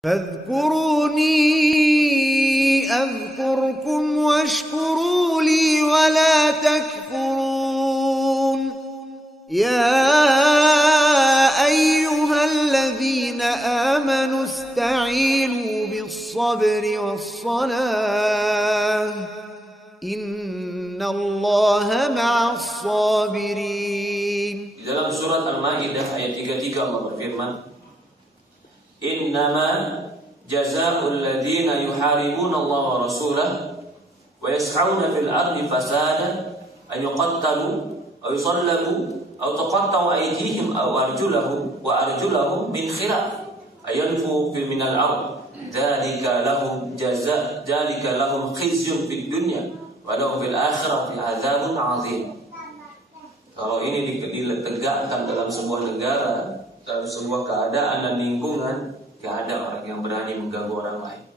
فاذكروني أذكركم واشكروا لي ولا تكفرون يا أيها الذين آمنوا استعينوا بالصبر والصلاة إن الله مع الصابرين. Di dalam surat Al-Maidah ayat 33 Allah berfirman, Innama jazaa'ul ladzina yuharibuna Allah wa rasulahu wa yas'auna fil ardi fasada an yuqattalu aw yusallabu aw tuqatta'u aydihim aw arjuluhum min khilaf ayanfu fi minal ard dzalika lahum khizyun fid dunya wa lahum fil akhirati 'adzabun 'adzim. Kalau ini ditegakkan dalam sebuah negara, dalam sebuah keadaan dan lingkungan, gak ada orang yang berani mengganggu orang lain.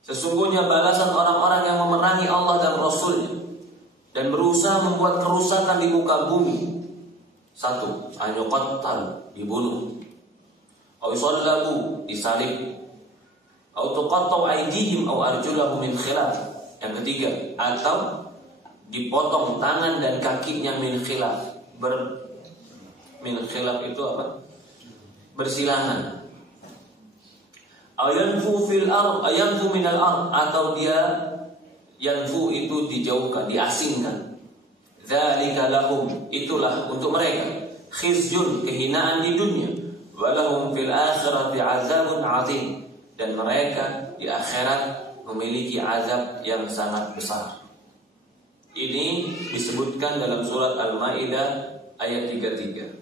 Sesungguhnya balasan orang-orang yang memerangi Allah dan Rasul-Nya dan berusaha membuat kerusakan di muka bumi. 1. Anyuqattal, dibunuh. Aw yusallabu, disalib. Aw tuqatta'u aydihim aw arjuluhum min khilaf. Yang ketiga, atau dipotong tangan dan kakinya min khilaf. Min khilaf itu apa? Bersilangan. Ayanfu fil ard, ayanfu minal ard, atau dia yanfu itu dijauhkan, diasingkan. Dzalika lahum, itulah untuk mereka khizyun, kehinaan di dunia, walahum fil akhirati 'adzabun 'adzim, dan mereka di akhirat memiliki azab yang sangat besar. Ini disebutkan dalam surat Al-Maidah ayat 33.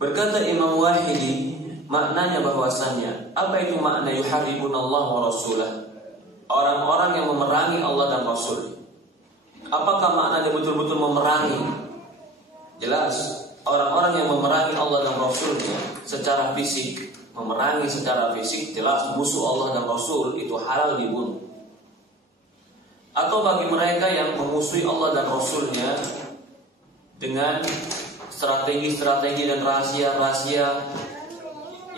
Berkata Imam Wahidi, maknanya bahwasannya, apa itu makna yuharibunallah wa rasulah? Orang-orang yang memerangi Allah dan Rasul. Apakah maknanya betul-betul memerangi? Jelas, orang-orang yang memerangi Allah dan Rasulnya secara fisik. Memerangi secara fisik, jelas musuh Allah dan Rasul itu halal dibunuh. Atau bagi mereka yang memusuhi Allah dan Rasulnya dengan strategi-strategi dan rahasia-rahasia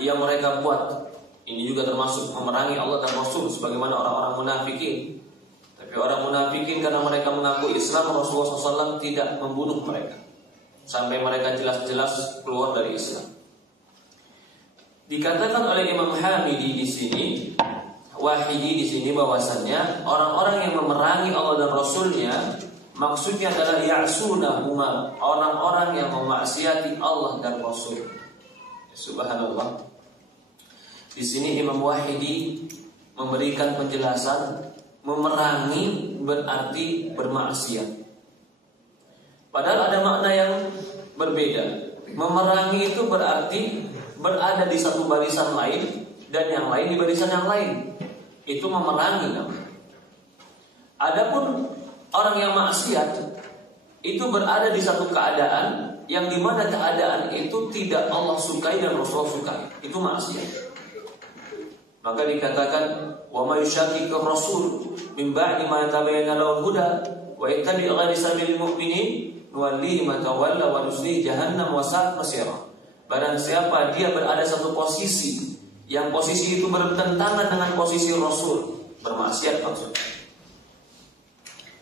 yang mereka buat, ini juga termasuk memerangi Allah dan Rasul, sebagaimana orang-orang munafikin. Tapi orang munafikin karena mereka mengaku Islam, Rasulullah SAW tidak membunuh mereka sampai mereka jelas-jelas keluar dari Islam. Dikatakan oleh Imam Hamidi di sini, Wahidi di sini, bahwasannya orang-orang yang memerangi Allah dan Rasulnya maksudnya adalah ya'sunahuma, orang-orang yang memaksiati Allah dan Rasul. Subhanallah. Di sini Imam Wahidi memberikan penjelasan memerangi berarti bermaksiat. Padahal ada makna yang berbeda. Memerangi itu berarti berada di satu barisan lain dan yang lain di barisan yang lain. Itu memerangi namanya. Adapun orang yang maksiat itu berada di satu keadaan yang dimana keadaan itu tidak Allah sukai dan Rasulullah sukai. Itu maksiat. Maka dikatakan wa may yushaqiqir rasul min ba'di ma tabayyana lahu huda wa yattabi' ghayra sabilil mu'minin nuwallihi ma tawalla wa nuslihi jahannam wa sa'at masira. Barang siapa dia berada satu posisi yang posisi itu bertentangan dengan posisi Rasul, bermaksiat maksudnya.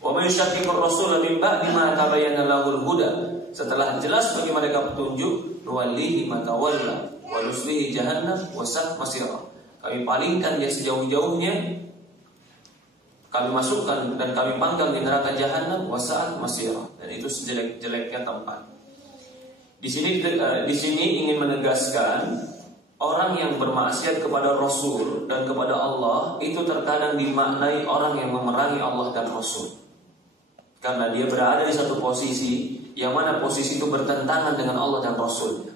Wa may yushaqiqir rasul min ba'di ma tabayyana lahul huda, setelah jelas bagi mereka petunjuk, nuwallihi ma tawalla wa nuslihi jahannam wa sa'at masira. Kami palingkan dia sejauh-jauhnya, kami masukkan dan kami panggang di neraka jahanam wa sa'at masira, dan itu sejelek-jeleknya tempat. Di sini ingin menegaskan orang yang bermaksiat kepada Rasul dan kepada Allah itu terkadang dimaknai orang yang memerangi Allah dan Rasul, karena dia berada di satu posisi yang mana posisi itu bertentangan dengan Allah dan Rasul.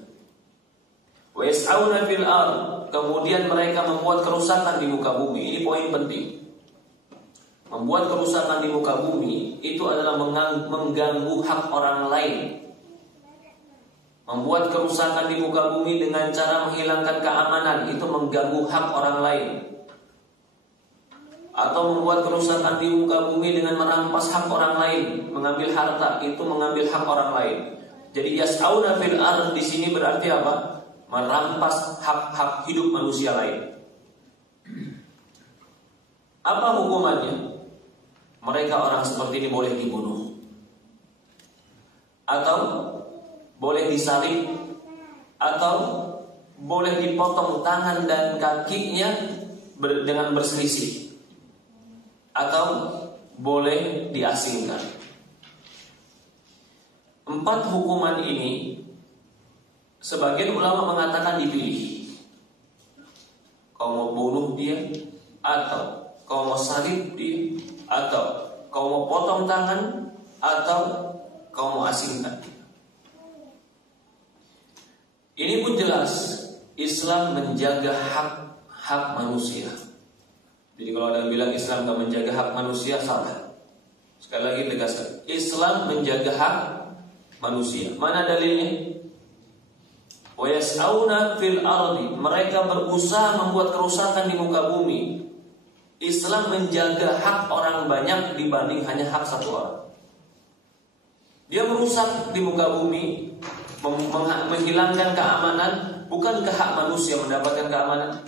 Wa yas'auna fil ard, kemudian mereka membuat kerusakan di muka bumi. Ini poin penting. Membuat kerusakan di muka bumi itu adalah mengganggu hak orang lain. Membuat kerusakan di muka bumi dengan cara menghilangkan keamanan itu mengganggu hak orang lain. Atau membuat kerusakan di muka bumi dengan merampas hak orang lain, mengambil harta, itu mengambil hak orang lain. Jadi yas'auna fil ard di sini berarti apa? merampas hak-hak hidup manusia lain. Apa hukumannya? Mereka orang seperti ini boleh dibunuh, atau boleh disalib, atau boleh dipotong tangan dan kakinya dengan berselisih, atau boleh diasingkan. 4 hukuman ini sebagian ulama mengatakan dipilih. Kau mau bunuh dia, atau kau mau salib dia, atau kau mau potong tangan, atau kau mau asingkan. Ini pun jelas Islam menjaga hak manusia. Jadi kalau ada yang bilang Islam gak menjaga hak manusia, salah. Sekali lagi tegaskan, Islam menjaga hak manusia. Mana dalilnya? Wa yas'auna fil ardi, mereka berusaha membuat kerusakan di muka bumi. Islam menjaga hak orang banyak dibanding hanya hak satu orang. Dia merusak di muka bumi, menghilangkan keamanan. Bukankah hak manusia mendapatkan keamanan?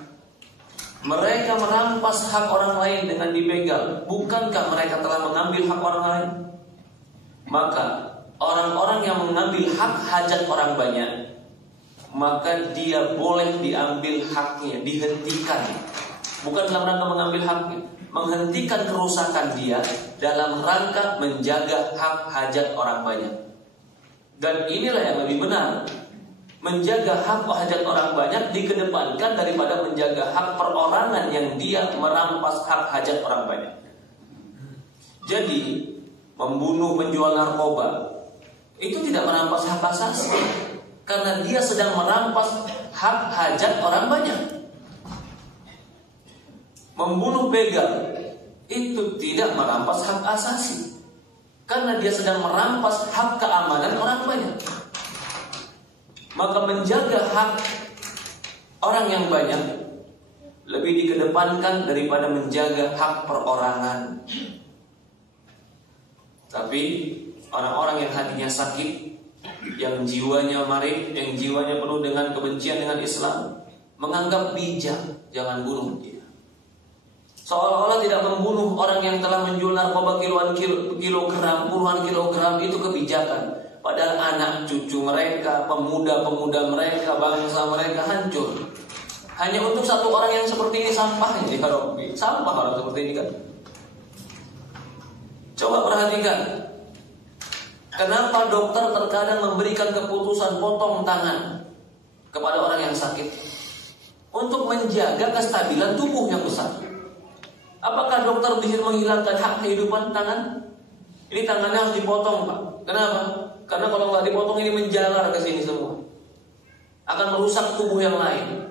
Mereka merampas hak orang lain dengan dibegal. Bukankah mereka telah mengambil hak orang lain? Maka orang-orang yang mengambil hak hajat orang banyak, maka dia boleh diambil haknya, dihentikan. Bukan dalam rangka mengambil haknya, menghentikan kerusakan dia dalam rangka menjaga hak hajat orang banyak. Dan inilah yang lebih benar. Menjaga hak hajat orang banyak dikedepankan daripada menjaga hak perorangan yang dia merampas hak hajat orang banyak. Jadi membunuh, menjual narkoba itu tidak merampas hak asasi, karena dia sedang merampas hak hajat orang banyak. Membunuh begal itu tidak merampas hak asasi, karena dia sedang merampas hak keamanan orang banyak. Maka menjaga hak orang yang banyak lebih dikedepankan daripada menjaga hak perorangan. Tapi orang-orang yang hatinya sakit, yang jiwanya marib, yang jiwanya penuh dengan kebencian dengan Islam, menganggap bijak, jangan bunuh dia. Seolah-olah tidak membunuh orang yang telah menjual narkoba kilogram, puluhan kilogram itu kebijakan. Padahal anak cucu mereka, pemuda-pemuda mereka, bangsa mereka hancur. Hanya untuk satu orang yang seperti ini sampahnya ya Rabbi. Sampah orang seperti ini kan. Coba perhatikan, kenapa dokter terkadang memberikan keputusan potong tangan kepada orang yang sakit? Untuk menjaga kestabilan tubuh yang besar. Apakah dokter bisa menghilangkan hak kehidupan tangan? Ini tangannya harus dipotong, Pak. Kenapa? Karena kalau nggak dipotong ini menjalar ke sini semua, akan merusak tubuh yang lain.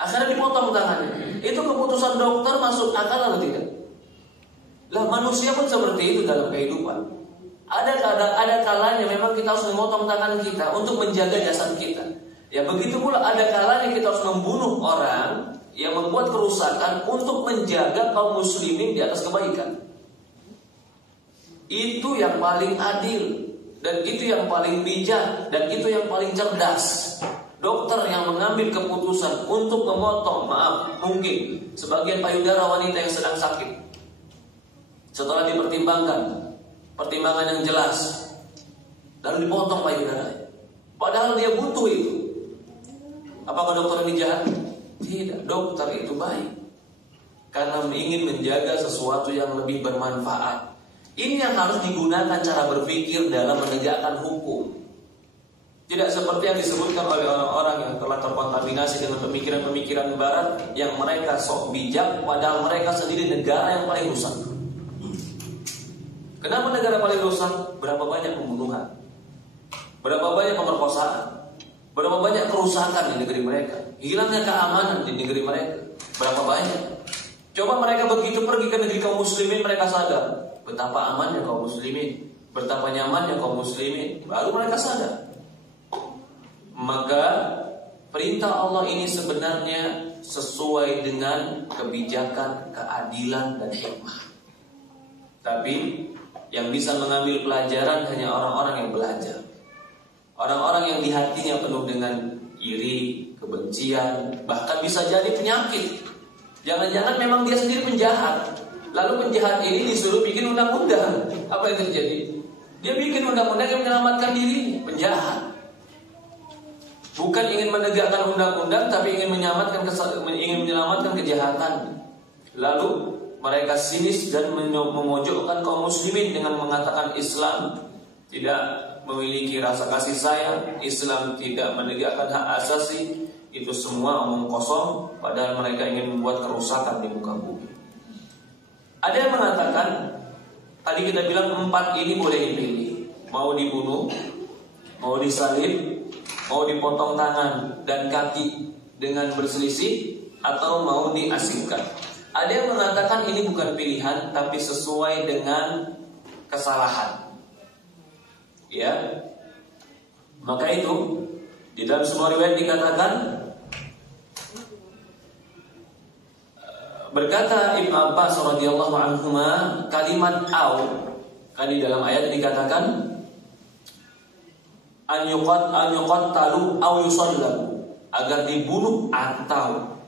Akhirnya dipotong tangannya. Itu keputusan dokter masuk akal atau tidak? Lah manusia pun seperti itu dalam kehidupan. Ada kalanya memang kita harus memotong tangan kita untuk menjaga jasad kita. Ya begitu pula ada kalanya kita harus membunuh orang yang membuat kerusakan untuk menjaga kaum muslimin di atas kebaikan. Itu yang paling adil, dan itu yang paling bijak, dan itu yang paling cerdas. Dokter yang mengambil keputusan untuk memotong, mungkin sebagian payudara wanita yang sedang sakit, setelah dipertimbangkan, pertimbangan yang jelas, lalu dipotong payudaranya, padahal dia butuh itu. Apakah dokter ini jahat? Tidak, dokter itu baik, karena ingin menjaga sesuatu yang lebih bermanfaat. Ini yang harus digunakan cara berpikir dalam menegakkan hukum. Tidak seperti yang disebutkan oleh orang-orang yang telah terkontaminasi dengan pemikiran-pemikiran barat, yang mereka sok bijak padahal mereka sendiri negara yang paling rusak. Kenapa negara paling rusak? Berapa banyak pembunuhan, berapa banyak pemerkosaan, berapa banyak kerusakan di negeri mereka, hilangnya keamanan di negeri mereka, berapa banyak. Coba mereka begitu pergi ke negeri kaum muslimin, mereka sadar betapa amannya kaum muslimin, betapa nyamannya kaum muslimin, baru mereka sadar. Maka perintah Allah ini sebenarnya sesuai dengan kebijakan, keadilan, dan hikmah. Tapi yang bisa mengambil pelajaran hanya orang-orang yang belajar, orang-orang yang di hatinya penuh dengan iri, kebencian, bahkan bisa jadi penyakit. Jangan-jangan memang dia sendiri penjahat. Lalu penjahat ini disuruh bikin undang-undang. Apa yang terjadi? Dia bikin undang-undang yang menyelamatkan diri. Penjahat. Bukan ingin menegakkan undang-undang, tapi ingin menyelamatkan kejahatan. Lalu mereka sinis dan memojokkan kaum muslimin dengan mengatakan Islam tidak memiliki rasa kasih sayang, Islam tidak menegakkan hak asasi. Itu semua omong kosong, padahal mereka ingin membuat kerusakan di muka bumi. Ada yang mengatakan, tadi kita bilang 4 ini boleh dipilih, mau dibunuh, mau disalib, mau dipotong tangan dan kaki dengan berselisih, atau mau diasingkan. Ada yang mengatakan ini bukan pilihan, tapi sesuai dengan kesalahan. Ya, maka itu di dalam sebuah riwayat dikatakan, berkata Ibnu Abbas radhiyallahu anhuma, kalimat au kan di dalam ayat dikatakan an yuqattalu au yusallabu, agar dibunuh atau.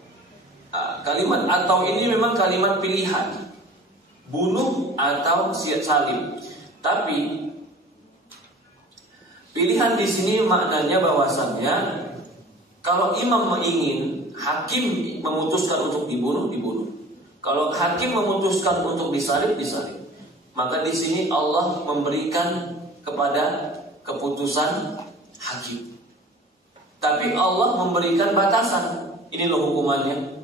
Kalimat atau ini memang kalimat pilihan, bunuh atau salib. Tapi pilihan di sini maknanya bahwasannya kalau imam ingin, hakim memutuskan untuk dibunuh, dibunuh. Kalau hakim memutuskan untuk disalib, disalib. Maka di sini Allah memberikan kepada keputusan hakim. Tapi Allah memberikan batasan. Ini loh hukumannya.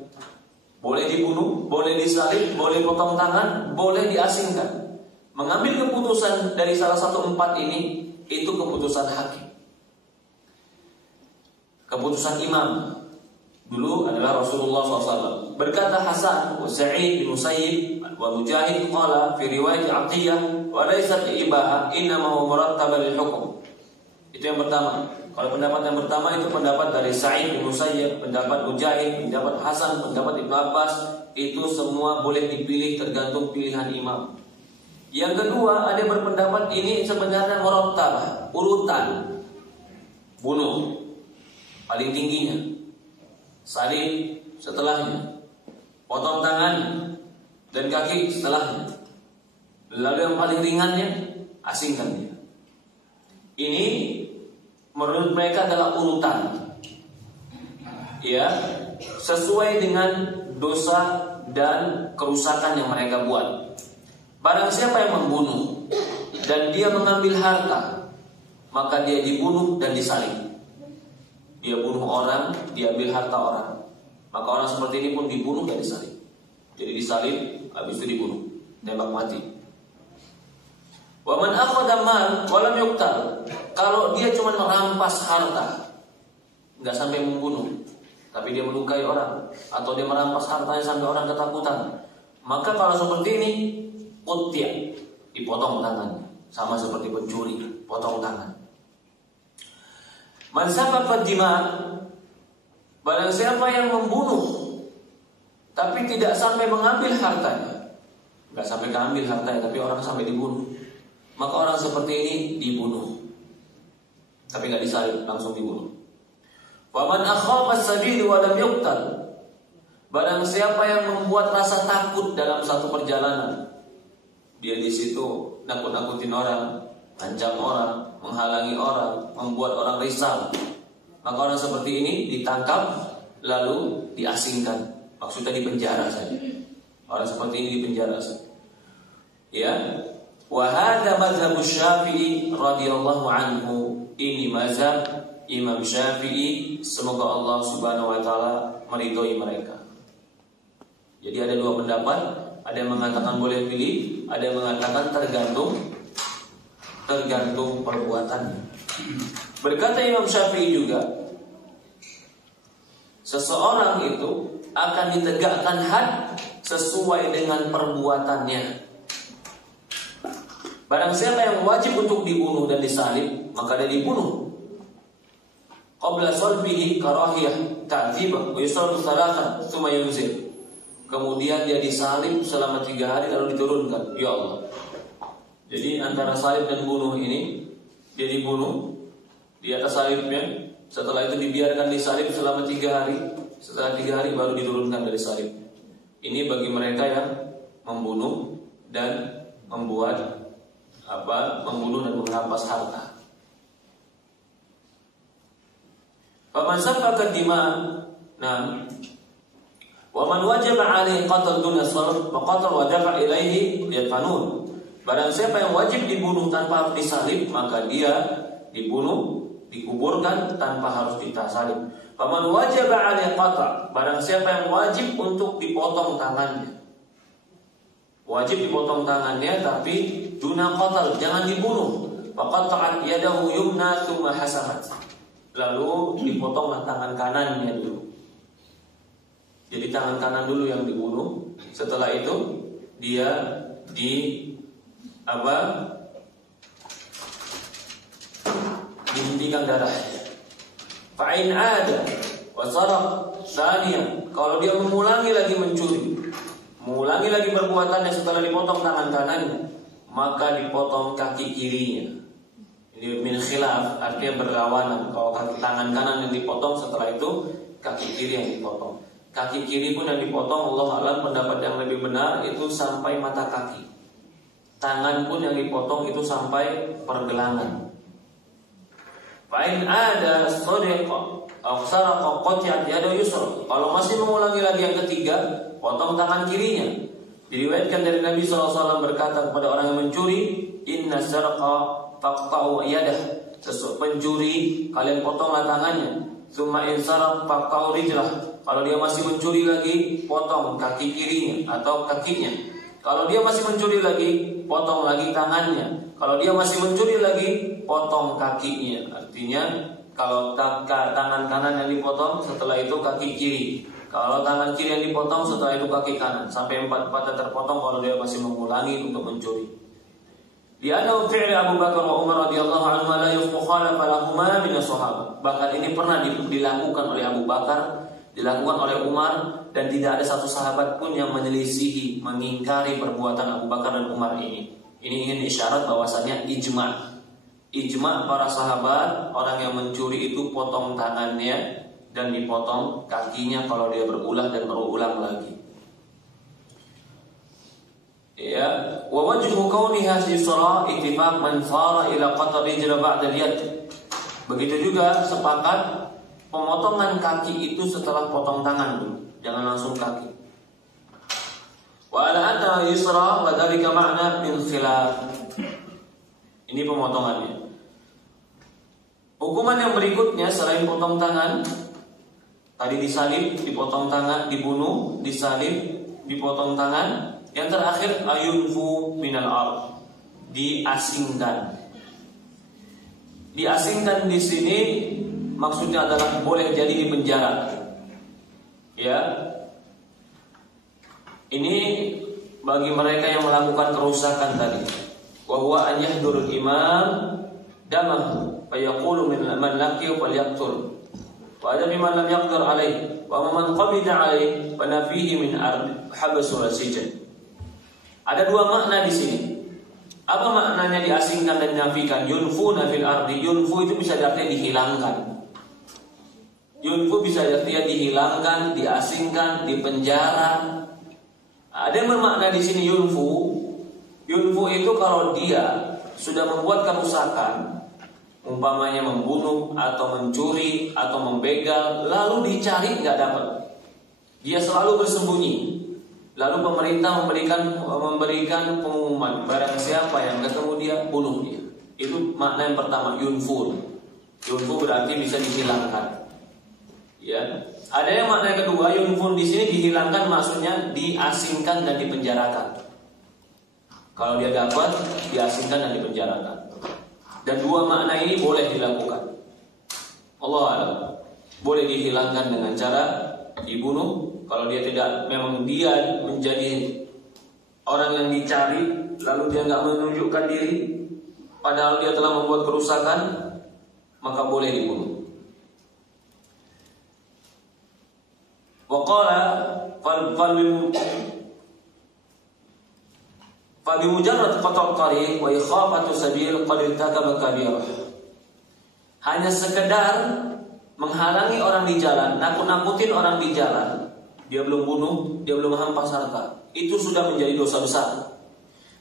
Boleh dibunuh, boleh disalib, boleh potong tangan, boleh diasingkan. Mengambil keputusan dari salah satu 4 ini, itu keputusan hakim. Keputusan imam dulu adalah Rasulullah SAW. Berkata Hasan wa Sa'id bin Musayyib wa Mujahid qala fi riwayat Aqiyah wa laysat ibaha innama huwa murattabal lil hukm. Itu yang pertama. Kalau pendapat yang pertama itu pendapat dari Sa'id bin Musayyib, pendapat Mujahid, pendapat Hasan, pendapat Ibnu Abbas, itu semua boleh dipilih tergantung pilihan imam. Yang kedua, ada yang berpendapat ini sebenarnya murattabah, urutan. Bunuh paling tingginya, salib setelahnya, potong tangan dan kaki setelahnya, lalu yang paling ringannya asingkan dia. Ini menurut mereka adalah urutan, ya, sesuai dengan dosa dan kerusakan yang mereka buat. Barang siapa yang membunuh dan dia mengambil harta, maka dia dibunuh dan disalib. Dia bunuh orang, dia ambil harta orang, maka orang seperti ini pun dibunuh dan disalib. Jadi disalib, habis itu dibunuh, tembak mati. Wa man akhadha mal wa lam yuqtal. Kalau dia cuma merampas harta, enggak sampai membunuh, tapi dia melukai orang, atau dia merampas hartanya sampai orang ketakutan, maka kalau seperti ini qutya, dipotong tangannya, sama seperti pencuri, potong tangan. Man safaqa dima, barang siapa yang membunuh tapi tidak sampai mengambil hartanya, enggak sampai mengambil hartanya tapi orang sampai dibunuh, maka orang seperti ini dibunuh, tapi enggak disalib, langsung dibunuh. Wa man akhafa as-sabil wa lam yuqtal, barang siapa yang membuat rasa takut dalam satu perjalanan, dia di situ nakut-nakutin orang, ancam orang, menghalangi orang, membuat orang risau, maka orang seperti ini ditangkap lalu diasingkan, maksudnya dipenjara saja. Orang seperti ini dipenjara saja. Ya, wa hadza mazhab Syafi'i radhiyallahu anhu. Ini mazhab Imam Syafi'i, semoga Allah Subhanahu wa taala meridhoi mereka. Jadi ada 2 pendapat, ada yang mengatakan boleh pilih, ada yang mengatakan tergantung perbuatannya. Berkata Imam Syafi'i juga, seseorang itu akan ditegakkan had sesuai dengan perbuatannya. Barang siapa yang wajib untuk dibunuh dan disalib, maka dia dibunuh. Qabla salbihi karahiyah ta'dzib wa yusallu salatan tsumma yunzil. Kemudian dia disalib selama 3 hari lalu diturunkan. Ya Allah. Jadi antara salib dan bunuh ini, dia dibunuh di atas salibnya, Setelah itu dibiarkan disalib selama 3 hari. Setelah 3 hari baru diturunkan dari salib. Ini bagi mereka yang membunuh dan membuat membunuh dan merampas harta. Faman safaka dima, nah, wa man wajaba alaihi qatl duna sarf fa qatl wa dafa ilaihi yadfanun. Barang siapa yang wajib dibunuh tanpa harus disalib, maka dia dibunuh, dikuburkan tanpa harus ditasalib. Faman wajaba alaihi qatl, barang siapa yang wajib untuk dipotong tangannya. Wajib dipotong tangannya tapi duna qatl, jangan dibunuh. Faqata'at yadahu yumna tsumma hasamat. Lalu dipotonglah tangan kanannya dulu. Jadi tangan kanan dulu yang dibunuh. Setelah itu dia dihentikan darahnya. Fa'in ada wasaraq tsaniyan, kalau dia mengulangi lagi mencuri, mengulangi lagi perbuatannya setelah dipotong tangan kanannya, maka dipotong kaki kirinya. Ini min khilaf, artinya berlawanan. Kalau tangan kanan yang dipotong, setelah itu kaki kiri yang dipotong. Kaki kiri pun yang dipotong, Allah alam, pendapat yang lebih benar itu sampai mata kaki. Tangan pun yang dipotong itu sampai pergelangan. Fa'in ada sadiqa aw saraqa qati'at yadu yusra. Kalau masih mengulangi lagi yang ketiga, potong tangan kirinya. Diriwayatkan dari Nabi SAW berkata kepada orang yang mencuri, inna saraqa faqta'u yadah. Pencuri, kalian potonglah tangannya. Tsumma in saraq faqta'u rijlah. Kalau dia masih mencuri lagi, potong kaki kirinya atau kakinya. Kalau dia masih mencuri lagi, potong lagi tangannya. Kalau dia masih mencuri lagi, potong kakinya. Artinya kalau tangan kanan yang dipotong, setelah itu kaki kiri. Kalau tangan kiri yang dipotong, setelah itu kaki kanan. Sampai 4 terpotong kalau dia masih mengulangi untuk mencuri. Di anna fi'li Abu Bakar wa Umar radhiyallahu anhu la yukhalafa lahumā min as-sahabah. Bahkan ini pernah dilakukan oleh Abu Bakar, dilakukan oleh Umar, dan tidak ada satu sahabat pun yang menyelisihi, mengingkari perbuatan Abu Bakar dan Umar ini. Ini ingin isyarat bahwasannya ijma para sahabat, orang yang mencuri itu potong tangannya dan dipotong kakinya kalau dia berulah dan berulang lagi. Ya, wa wajhu kauniha yusra ittifaq man sara ila qatl rijl ba'da al-yad. Begitu juga sepakat pemotongan kaki itu setelah potong tangan dulu, jangan langsung kaki. Wa ala anna yusra wa dzalika ma'na min khilaf. Ini pemotongannya. Hukuman yang berikutnya selain potong tangan, tadi disalib, dipotong tangan, dibunuh, disalib, dipotong tangan. Yang terakhir ayunfu minal ard, diasingkan. Diasingkan di sini maksudnya adalah boleh jadi di penjara. Ya. Ini bagi mereka yang melakukan kerusakan tadi. Wa huwa an yahdurul imam damahu fa yaqulu man laqiya falyaqtul. Wa ada biman lam yaqdir alaih wa man qabida alaih fa nafihi min ard habsu wa sijn. Ada 2 makna di sini. Apa maknanya diasingkan dan dinafikan? Yunfuna fil ardi. Yunfu itu bisa artinya dihilangkan. Yunfu bisa artinya dihilangkan, diasingkan, dipenjara. Ada yang bermakna di sini yunfu. Yunfu itu kalau dia sudah membuat kerusakan, umpamanya membunuh atau mencuri atau membegal, lalu dicari nggak dapat, dia selalu bersembunyi. Lalu pemerintah memberikan pengumuman, barang siapa yang ketemu dia, bunuh dia. Itu makna yang pertama, yunfu. Yunfu berarti bisa dihilangkan. Ya. Ada yang makna kedua, yunfu di sini dihilangkan maksudnya diasingkan dan dipenjarakan. Kalau dia dapat, diasingkan dan dipenjarakan. Dan 2 makna ini boleh dilakukan. Allah a'lam. Boleh dihilangkan dengan cara dibunuh. Kalau dia tidak, memang dia menjadi orang yang dicari, lalu dia nggak menunjukkan diri, padahal dia telah membuat kerusakan, maka boleh dibunuh. Waqala fa bimujarrad qata' tariq wa ikhafatu sabil qad irtakaba kabirah. Hanya sekedar menghalangi orang di jalan, nakut-nakutin orang di jalan, dia belum bunuh, dia belum hampas harta, itu sudah menjadi dosa besar.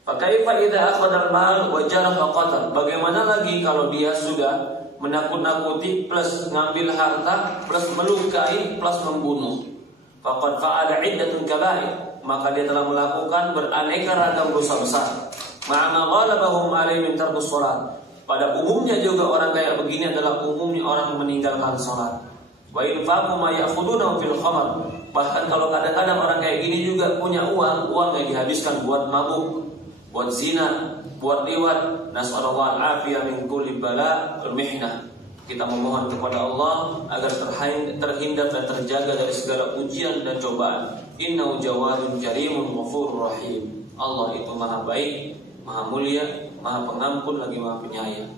Fakaifa idza akhadha al-mal wa jaraha qatal? Bagaimana lagi kalau dia sudah menakut-nakuti plus ngambil harta plus melukai plus membunuh? Faqad fa'ala iddatun kaba'ir, maka dia telah melakukan beraneka ragam dosa besar. Ma'ama ghalabahum 'alaihi min tarkus shalah. Pada umumnya juga orang kayak begini adalah umumnya orang yang meninggalkan salat. Wa infaqu ma ya'khuduna fil khamar. Bahkan kalau kadang-kadang orang kayak gini juga punya uang yang dihabiskan buat mabuk, buat zina, buat liwat. Nas'alullah al-afiyah min kulli bala wal mihnah. Kita memohon kepada Allah agar terhindar dan terjaga dari segala ujian dan cobaan. Innahu jawadun karimun ghafurur rahim. Allah itu maha baik, maha mulia, maha pengampun lagi maha penyayang.